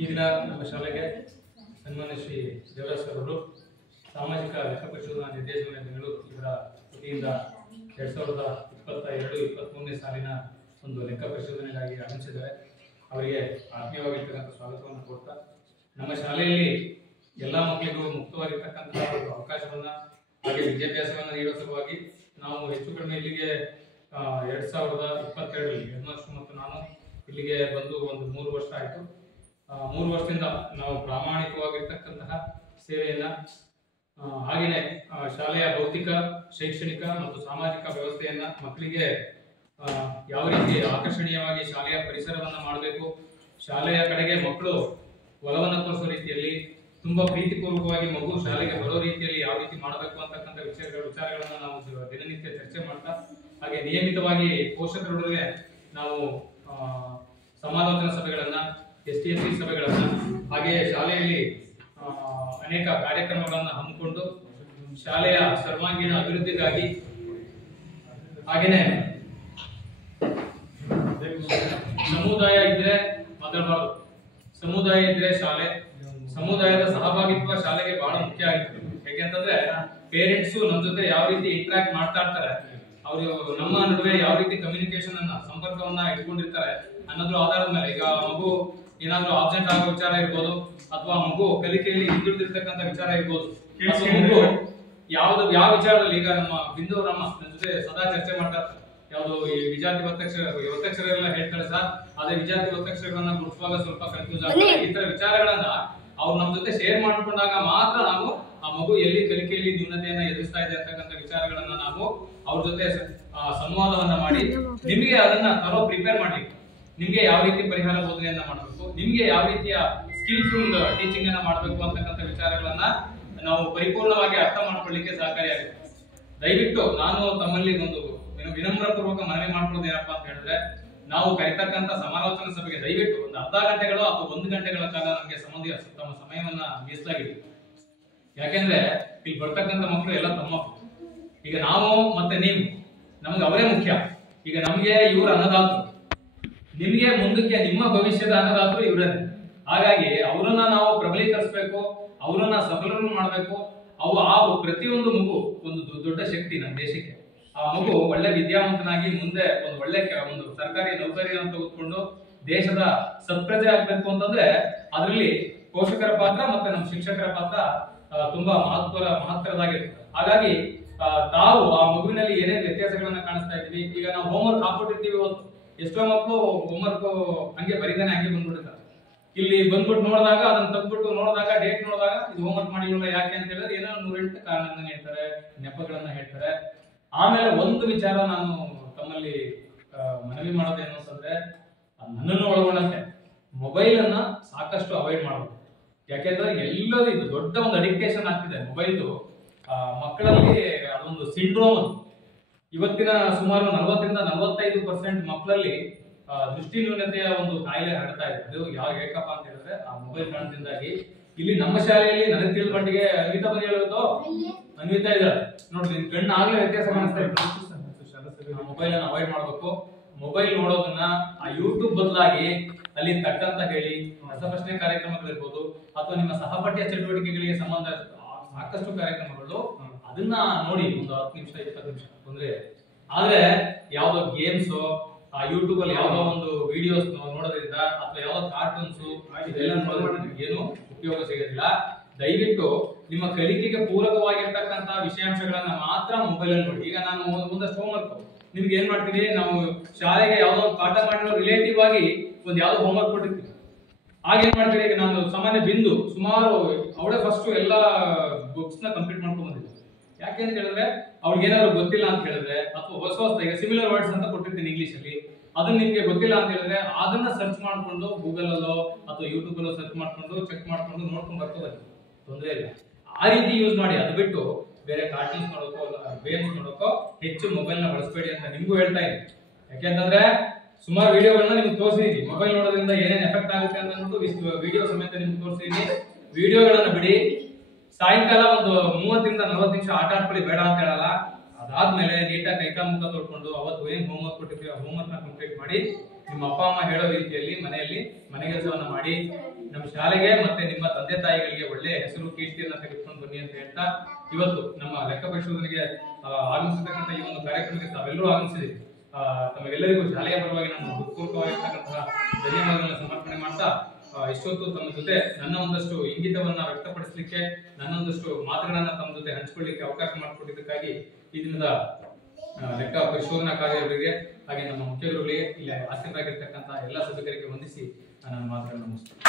ಈ ದಿನ ನಮ್ಮ ಶಾಲೆಗೆ ಸನ್ಮಾನ್ಯ ಶ್ರೀ ದೇವರಾಜ್ ಸರ್ ಅವರು ಸಾಮಾಜಿಕ ಲೆಕ್ಕ ಪರಿಶೋಧನಾ ನಿರ್ದೇಶನ ಬೆಂಗಳೂರು ಇವರ ವತಿಯಿಂದ 2022-23ನೇ ಸಾಲಿನ ಒಂದು ಲೆಕ್ಕ ಪರಿಶೋಧನೆಗಾಗಿ ಆಗಮಿಸಿದ್ದಾರೆ. ಅವರಿಗೆ ಆತ್ಮೀಯವಾಗಿರ್ತಕ್ಕಂಥ ಸ್ವಾಗತವನ್ನು ಕೊಡ್ತಾ, ನಮ್ಮ ಶಾಲೆಯಲ್ಲಿ ಎಲ್ಲ ಮಕ್ಕಳಿಗೂ ಮುಕ್ತವಾಗಿರ್ತಕ್ಕಂತಹ ಒಂದು ಅವಕಾಶವನ್ನ ಹಾಗೆ ವಿದ್ಯಾಭ್ಯಾಸವನ್ನು ನೀಡುವ ಸಲುವಾಗಿ ನಾವು ಹೆಚ್ಚು ಕಡಿಮೆ ಇಲ್ಲಿಗೆ 2022ರಲ್ಲಿ ಹೆಡ್ಮಾಸ್ಟರ್ ಮತ್ತು ನಾನು ಇಲ್ಲಿಗೆ ಬಂದು ಒಂದು 3 ವರ್ಷ ಆಯಿತು. 3 ವರ್ಷದಿಂದ ನಾವು ಪ್ರಾಮಾಣಿಕವಾಗಿರ್ತಕ್ಕಂತಹ ಸೇವೆಯನ್ನ ಹಾಗೆಯೇ ಶಾಲೆಯ ಭೌತಿಕ, ಶೈಕ್ಷಣಿಕ ಮತ್ತು ಸಾಮಾಜಿಕ ವ್ಯವಸ್ಥೆಯನ್ನ ಮಕ್ಕಳಿಗೆ ಯಾವ ರೀತಿ ಆಕರ್ಷಣೀಯವಾಗಿ ಶಾಲೆಯ ಪರಿಸರವನ್ನ ಮಾಡಬೇಕು, ಶಾಲೆಯ ಕಡೆಗೆ ಮಕ್ಕಳು ಒಲವನ್ನು ತೋರಿಸುವ ರೀತಿಯಲ್ಲಿ ತುಂಬಾ ಪ್ರೀತಿಪೂರ್ವಕವಾಗಿ ಮಗು ಶಾಲೆಗೆ ಬರೋ ರೀತಿಯಲ್ಲಿ ಯಾವ ರೀತಿ ಮಾಡಬೇಕು ಅಂತಕ್ಕಂಥ ವಿಚಾರಗಳನ್ನ ನಾವು ದಿನನಿತ್ಯ ಚರ್ಚೆ ಮಾಡ್ತಾ, ಹಾಗೆ ನಿಯಮಿತವಾಗಿ ಪೋಷಕರೊಡನೆ ನಾವು ಸಮಾಲೋಚನಾ ಸಭೆಗಳನ್ನ, STMC ಸಭೆಗಳನ್ನ, ಹಾಗೆ ಶಾಲೆಯಲ್ಲಿ ಅನೇಕ ಕಾರ್ಯಕ್ರಮಗಳನ್ನ ಹಮ್ಮಿಕೊಂಡು ಶಾಲೆಯ ಸರ್ವಾಂಗೀಣ ಅಭಿವೃದ್ಧಿಗಾಗಿ, ಹಾಗೇನೆ ಸಮುದಾಯ ಇದ್ರೆ ಮಾತಾಡಬಾರ್ದು, ಸಮುದಾಯ ಇದ್ರೆ ಶಾಲೆ, ಸಮುದಾಯದ ಸಹಭಾಗಿತ್ವ ಶಾಲೆಗೆ ಬಹಳ ಮುಖ್ಯ ಆಗಿತ್ತು. ಯಾಕೆಂತಂದ್ರೆ ಪೇರೆಂಟ್ಸ್ ನಮ್ಮ ಜೊತೆ ಯಾವ ರೀತಿ ಇಂಟರಾಕ್ಟ್ ಮಾಡ್ತಾ ಇರ್ತಾರೆ, ಅವರು ನಮ್ಮ ನಡುವೆ ಯಾವ ರೀತಿ ಕಮ್ಯುನಿಕೇಶನ್ ಅನ್ನ, ಸಂಪರ್ಕವನ್ನ ಇಟ್ಕೊಂಡಿರ್ತಾರೆ ಅನ್ನೋದ್ರ ಆಧಾರದ ಮೇಲೆ, ಈಗ ಮಗು ಏನಾದ್ರೂ ಆಬ್ಸೆಂಟ್ ಆಗೋ ವಿಚಾರ ಇರ್ಬೋದು, ಅಥವಾ ಮಗು ಕಲಿಕೆಯಲ್ಲಿ ಹಿಂದುಳಿದಿರ್ತಕ್ಕಂಥ ವಿಚಾರ ಇರ್ಬೋದು, ಮಗು ಯಾವ ವಿಚಾರದಲ್ಲಿ, ಈಗ ನಮ್ಮ ಬಿಂದು ಅವರಮ್ಮ ನನ್ನ ಜೊತೆ ಸದಾ ಚರ್ಚೆ ಮಾಡ್ತಾ ಇರ್ತಾರೆ, ಯಾವುದು ಈ ವಿಜಾತಿ ಒತ್ತಕ್ಷರಗಳೆಲ್ಲ ಹೇಳ್ತಾರೆ ಸರ್, ಅದೇ ವಿಜಾತಿ ಒತ್ತಕ್ಷರಗಳನ್ನ ಗುರುತಿಸುವಾಗ ಸ್ವಲ್ಪ ಕನ್ಫ್ಯೂಸ್ ಆಗ್ತದೆ. ಈ ತರ ವಿಚಾರಗಳನ್ನ ಅವ್ರು ನಮ್ಮ ಜೊತೆ ಶೇರ್ ಮಾಡ್ಕೊಂಡಾಗ ಮಾತ್ರ ನಾವು ಆ ಮಗು ಎಲ್ಲಿ ಕಲಿಕೆಯಲ್ಲಿ ನ್ಯೂನತೆಯನ್ನ ಎದುರಿಸ್ತಾ ಇದೆ ಅಂತಕ್ಕಂಥ ವಿಚಾರಗಳನ್ನ ನಾವು ಅವ್ರ ಜೊತೆ ಸಂವಾದವನ್ನ ಮಾಡಿ, ನಿಮಗೆ ಅದನ್ನ ಪ್ರಿಪೇರ್ ಮಾಡ್ಲಿಕ್ಕೆ, ನಿಮ್ಗೆ ಯಾವ ರೀತಿ ಪರಿಹಾರ ಬೋಧನೆಯನ್ನ ಮಾಡಬೇಕು, ನಿಮ್ಗೆ ಯಾವ ರೀತಿಯ ಸ್ಕಿಲ್ಫುಲ್ ಟೀಚಿಂಗ್ ಅನ್ನ ಮಾಡಬೇಕು ಅಂತಕ್ಕಂಥ ವಿಚಾರಗಳನ್ನ ನಾವು ಪರಿಪೂರ್ಣವಾಗಿ ಅರ್ಥ ಮಾಡ್ಕೊಳ್ಳಿಕ್ಕೆ ಸಹಕಾರಿಯಾಗುತ್ತೆ. ದಯವಿಟ್ಟು ನಾನು ತಮ್ಮಲ್ಲಿ ಒಂದು ವಿನಮ್ರ ಪೂರ್ವಕ ಮನವಿ ಮಾಡ್ಕೊಳ್ಳೋದು ಏನಪ್ಪಾ ಅಂತ ಹೇಳಿದ್ರೆ, ನಾವು ಕರಿತಕ್ಕಂತ ಸಮಾಲೋಚನಾ ಸಭೆಗೆ ದಯವಿಟ್ಟು ಒಂದು ಅರ್ಧ ಗಂಟೆಗಳು ಅಥವಾ 1 ಗಂಟೆಗಳ ಕಾಲ ನಮಗೆ ತಮ್ಮ ಸಮಯವನ್ನ ಮೀಸಲಾಗಿದೆ. ಯಾಕೆಂದ್ರೆ ಇಲ್ಲಿ ಬರ್ತಕ್ಕಂಥ ಮಕ್ಕಳು ಎಲ್ಲ ತಮ್ಮ, ಈಗ ನಾವು ಮತ್ತೆ ನೀವು, ನಮ್ಗೆ ಅವರೇ ಮುಖ್ಯ. ಈಗ ನಮ್ಗೆ ಇವ್ರ ಅನ್ನದಾತರು, ನಿಮ್ಗೆ ಮುಂದಕ್ಕೆ ನಿಮ್ಮ ಭವಿಷ್ಯದ ಅನ್ನದಾತರು ಇವರೇ. ಹಾಗಾಗಿ ಅವರನ್ನ ನಾವು ಪ್ರಬಲೀಕರಿಸಬೇಕು, ಅವರನ್ನ ಸಬಲರನ್ನು ಮಾಡಬೇಕು. ಆ ಪ್ರತಿಯೊಂದು ಮಗು ಒಂದು ದೊಡ್ಡ ಶಕ್ತಿ ನಮ್ಮ ದೇಶಕ್ಕೆ. ಆ ಮಗು ಒಳ್ಳೆ ವಿದ್ಯಾವಂತನಾಗಿ ಮುಂದೆ ಒಂದು ಸರ್ಕಾರಿ ನೌಕರಿಯನ್ನು ತೆಗೆದುಕೊಂಡು ದೇಶದ ಸತ್ಪ್ರಜೆ ಆಗ್ಬೇಕು ಅಂತಂದ್ರೆ ಅದರಲ್ಲಿ ಪೋಷಕರ ಪಾತ್ರ ಮತ್ತೆ ನಮ್ಮ ಶಿಕ್ಷಕರ ಪಾತ್ರ ತುಂಬಾ ಮಹತ್ತರದಾಗಿರುತ್ತೆ. ಹಾಗಾಗಿ ತಾವು ಆ ಮಗುವಿನಲ್ಲಿ ಏನೇನು ವ್ಯತ್ಯಾಸಗಳನ್ನ ಕಾಣಿಸ್ತಾ ಇದೀವಿ, ಈಗ ನಾವು ಹೋಮ್ವರ್ಕ್ ಹಾಕ್ಬಿಟ್ಟಿರ್ತೀವಿ, ಇವತ್ತು ಎಷ್ಟೋ ಮಕ್ಕಳು ಹೋಮ್ವರ್ಕ್ ಹಂಗೆ ಬರೀದಾನೆ ಹಂಗೆ ಬಂದ್ಬಿಟ್ಟಿರ್ತಾರೆ. ಇಲ್ಲಿ ಬಂದ್ಬಿಟ್ಟು ನೋಡಿದಾಗ, ಅದನ್ನ ತೆಗೆದ್ಬಿಟ್ಟು ನೋಡಿದಾಗ, ಡೇಟ್ ನೋಡಿದಾಗ ಇದು ಹೋಮ್ವರ್ಕ್ ಮಾಡಿಲ್ಲ ಯಾಕೆ ಅಂತ ಹೇಳಿದ್ರೆ ಏನೋ 108 ಕಾರಣಗಳನ್ನ ಹೇಳ್ತಾರೆ, ನೆಪಗಳನ್ನ ಹೇಳ್ತಾರೆ. ಆಮೇಲೆ ಒಂದು ವಿಚಾರ ನಾನು ತಮ್ಮಲ್ಲಿ ಮನವಿ ಮಾಡೋದೇನು ಅಂತಂದ್ರೆ, ನನ್ನನ್ನು ಒಳಗೊಂಡಂತೆ ಮೊಬೈಲ್ ಅನ್ನ ಸಾಕಷ್ಟು ಅವಾಯ್ಡ್ ಮಾಡಬೇಕು. ಯಾಕೆಂದ್ರೆ ಎಲ್ಲರೂ ಇದು ದೊಡ್ಡ ಒಂದು ಅಡಿಕ್ಟೇಷನ್ ಆಗ್ತಿದೆ ಮೊಬೈಲ್ದು. ಮಕ್ಕಳಲ್ಲಿ ಅದೊಂದು ಸಿಂಡ್ರೋಮ್ ಅದು. ಇವತ್ತಿನ ಸುಮಾರು 40-45% ಮಕ್ಕಳಲ್ಲಿ ದೃಷ್ಟಿ ನ್ಯೂನತೆಯ ಒಂದು ಕಾಯಿಲೆ ಹರಡ್ತಾ ಇದೆ. ಅದು ಯಾಕಪ್ಪ ಅಂತ ಹೇಳಿದ್ರೆ ಆ ಮೊಬೈಲ್ ಕಾರಣದಿಂದಾಗಿ. ಇಲ್ಲಿ ನಮ್ಮ ಶಾಲೆಯಲ್ಲಿ ನನಗೆ ತಿಳಿದ ಮಟ್ಟಿಗೆ ಅನ್ವಿತಾ ಬಗ್ಗೆ ಹೇಳೋದು, ಅನ್ವಿತಾ ಇದ್ದಾರೆ ನೋಡ್ರಿ, ನಿನ್ ಕಣ್ಣು ಆಗ್ಲೇ ವ್ಯತ್ಯಾಸ ಕಾಣಿಸ್ತಾ ಇದೆ. ಮೊಬೈಲ್ ಅನ್ನ ಅವಾಯ್ಡ್ ಮಾಡ್ಬೇಕು. ಮೊಬೈಲ್ ನೋಡೋದನ್ನ ಆ ಯೂಟ್ಯೂಬ್ ಬದಲಾಗಿ ಅಲ್ಲಿ ತಟ್ಟಂತ ಹೇಳಿ ರಸಪ್ರಶ್ನೆ ಕಾರ್ಯಕ್ರಮಗಳಿರ್ಬೋದು, ಅಥವಾ ನಿಮ್ಮ ಸಹಪಠ್ಯ ಚಟುವಟಿಕೆಗಳಿಗೆ ಸಂಬಂಧ ಸಾಕಷ್ಟು ಕಾರ್ಯಕ್ರಮಗಳು, ಅದನ್ನ ನೋಡಿ ಒಂದು 10 ನಿಮಿಷ 20 ನಿಮಿಷ ತೊಂದ್ರೆ. ಆದ್ರೆ ಯಾವ್ದೋ ಗೇಮ್ಸ್, ಆ ಯೂಟ್ಯೂಬ್ ಅಲ್ಲಿ ಯಾವ್ದೋ ಒಂದು ವಿಡಿಯೋಸ್ ನೋಡೋದ್ರಿಂದ ಅಥವಾ ಯಾವ್ದೋ ಕಾರ್ಟೂನ್ಸ್ ಇದೆಲ್ಲ ನೋಡೋದ್ರಿಂದ ಏನು ಉಪಯೋಗ ಸಿಗೋದಿಲ್ಲ. ದಯವಿಟ್ಟು ನಿಮ್ಮ ಕಲಿಕೆಗೆ ಪೂರಕವಾಗಿರ್ತಕ್ಕಂಥ ವಿಷಯಾಂಶಗಳನ್ನ ಮಾತ್ರ ಮೊಬೈಲ್ ಅಲ್ಲಿ ನೋಡಿ. ಈಗ ನಾನು ಒಂದಷ್ಟು ಹೋಮ್ವರ್ಕ್ ನಿಮ್ಗೆ ಏನ್ ಮಾಡ್ತೀವಿ, ನಾವು ಶಾಲೆಗೆ ಯಾವ್ದೋ ಪಾಠ ಮಾಡಿರೋ ರಿಲೇಟಿವ್ ಆಗಿ ಒಂದು ಯಾವ್ದೋ ಹೋಮ್ವರ್ಕ್ ಕೊಟ್ಟಿರ್ತೀವಿ. ಆಗ ಏನ್ ಮಾಡ್ತೀವಿ, ಈಗ ನಾನು ಸಾಮಾನ್ಯ ಬಿಂದು ಸುಮಾರು ಅವಳೇ ಫಸ್ಟ್ ಎಲ್ಲ ಬುಕ್ಸ್ ನ ಕಂಪ್ಲೀಟ್ ಮಾಡ್ಕೊಂಡ್ ಬಂದಿದ್ದೆ. ಯಾಕೆ ಅಂತ ಹೇಳಿದ್ರೆ ಅವ್ಳಿಗೆ ಏನಾದ್ರು ಗೊತ್ತಿಲ್ಲ ಅಂತ ಹೇಳಿದ್ರೆ, ಅಥವಾ ಹೊಸ ಈಗ ಸಿಮಿಲರ್ ವರ್ಡ್ಸ್ ಅಂತ ಕೊಟ್ಟಿರ್ತೀನಿ ಇಂಗ್ಲಿಷ್ ಅಲ್ಲಿ, ಅದನ್ನ ನಿಮ್ಗೆ ಗೊತ್ತಿಲ್ಲ ಅಂತ ಹೇಳಿದ್ರೆ ಅದನ್ನ ಸರ್ಚ್ ಮಾಡ್ಕೊಂಡು ಗೂಗಲ್ ಅಲ್ಲೋ ಅಥವಾ ಯೂಟ್ಯೂಬ್ ಅಲ್ಲೋ ಸರ್ಚ್ ಮಾಡ್ಕೊಂಡು ಚೆಕ್ ಮಾಡ್ಕೊಂಡು ನೋಡ್ಕೊಂಡು ಬರ್ಕೋಬೇಕು, ತೊಂದರೆ ಇಲ್ಲ. ಆ ರೀತಿ ಯೂಸ್ ಮಾಡಿ. ಅದು ಬಿಟ್ಟು ಬೇರೆ ಕಾರ್ಟೂನ್ಸ್ ನೋಡೋಕೋ ಗೇಮ್ಸ್ ನೋಡೋಕೋ ಹೆಚ್ಚು ಮೊಬೈಲ್ ನ ಬಳಸಬೇಡಿ ಅಂತ ನಿಮ್ಗೂ ಹೇಳ್ತಾ ಇದ್ದೀನಿ. ಯಾಕೆಂತಂದ್ರೆ ಸುಮಾರು ವಿಡಿಯೋಗಳನ್ನ ನಿಮ್ಗೆ ತೋರಿಸಿದೀನಿ, ಮೊಬೈಲ್ ನೋಡೋದ್ರಿಂದ ಏನೇನ್ ಎಫೆಕ್ಟ್ ಆಗುತ್ತೆ ಅಂತ ಅಂದ್ಬಿಟ್ಟು ವಿಡಿಯೋ ಸಮೇತ ನಿಮ್ಗೆ ತೋರಿಸಿದೀನಿ. ವಿಡಿಯೋಗಳನ್ನ ಬಿಡಿ. ಸಾಯಂಕಾಲ ಒಂದು 30-40 ನಿಮಿಷ ಆಟ ಆಡ್ಕೊಳ್ಳಿ, ಬೇಡ ಅಂತ ಹೇಳಲ್ಲ. ಅದಾದ್ಮೇಲೆ ನೀಟಾಗಿ ಕೈಕಾಲ ಮುಖ ತೊಳ್ಕೊಂಡು ಅವತ್ತು ಏನ್ ಹೋಮ್ವರ್ಕ್ ಕೊಟ್ಟಿರ್ತೀವಿ ಆ ಹೋಮ್ವರ್ಕ್ ನ ಕಂಪ್ಲೀಟ್ ಮಾಡಿ, ನಿಮ್ಮ ಅಪ್ಪ ಅಮ್ಮ ಹೇಳೋ ರೀತಿಯಲ್ಲಿ ಮನೆಯಲ್ಲಿ ಮನೆ ಕೆಲಸವನ್ನ ಮಾಡಿ, ನಮ್ಮ ಶಾಲೆಗೆ ಮತ್ತೆ ನಿಮ್ಮ ತಂದೆ ತಾಯಿಗಳಿಗೆ ಒಳ್ಳೆ ಹೆಸರು ಕೀರ್ತಿಯನ್ನ ತೆಗೆದುಕೊಂಡು ಬನ್ನಿ ಅಂತ ಹೇಳ್ತಾ, ಇವತ್ತು ನಮ್ಮ ಲೆಕ್ಕ ಪರಿಶೋಧನೆಗೆ ಆಗಮಿಸತಕ್ಕಂಥ ಈ ಒಂದು ಕಾರ್ಯಕ್ರಮಕ್ಕೆ ತಾವೆಲ್ಲರೂ ಆಗಮಿಸಿದ್ದೀವಿ. ತಮಗೆಲ್ಲರಿಗೂ ಶಾಲೆಯ ಪರವಾಗಿ ನಮ್ಮ ಹೃತ್ಪೂರ್ವಕವಾಗಿರ್ತಕ್ಕಂತಹ ಧನ್ಯವಾದಗಳನ್ನು ಸಮರ್ಪಣೆ ಮಾಡ್ತಾ, ಇಷ್ಟೊತ್ತು ತಮ್ಮ ಜೊತೆ ನನ್ನ ಒಂದಷ್ಟು ಇಂಗಿತವನ್ನ ವ್ಯಕ್ತಪಡಿಸಲಿಕ್ಕೆ, ನನ್ನೊಂದಷ್ಟು ಮಾತುಗಳನ್ನ ತಮ್ಮ ಜೊತೆ ಹಂಚಿಕೊಳ್ಳಿಕ್ಕೆ ಅವಕಾಶ ಮಾಡಿಕೊಟ್ಟಿದ್ದಕ್ಕಾಗಿ ಈ ದಿನದ ಲೆಕ್ಕ ಪರಿಶೋಧನಾ ಕಾರ್ಯವರಿಗೆ ಹಾಗೆ ನಮ್ಮ ಮುಖ್ಯ ಗುರುಗಳಿಗೆ, ಇಲ್ಲಿ ಹಾಜರಾಗಿರ್ತಕ್ಕಂತಹ ಎಲ್ಲ ಸದಸ್ಯರಿಗೆ ವಂದಿಸಿ ನನ್ನ ಮಾತುಗಳನ್ನು ಮುಗಿಸ್ತೇನೆ.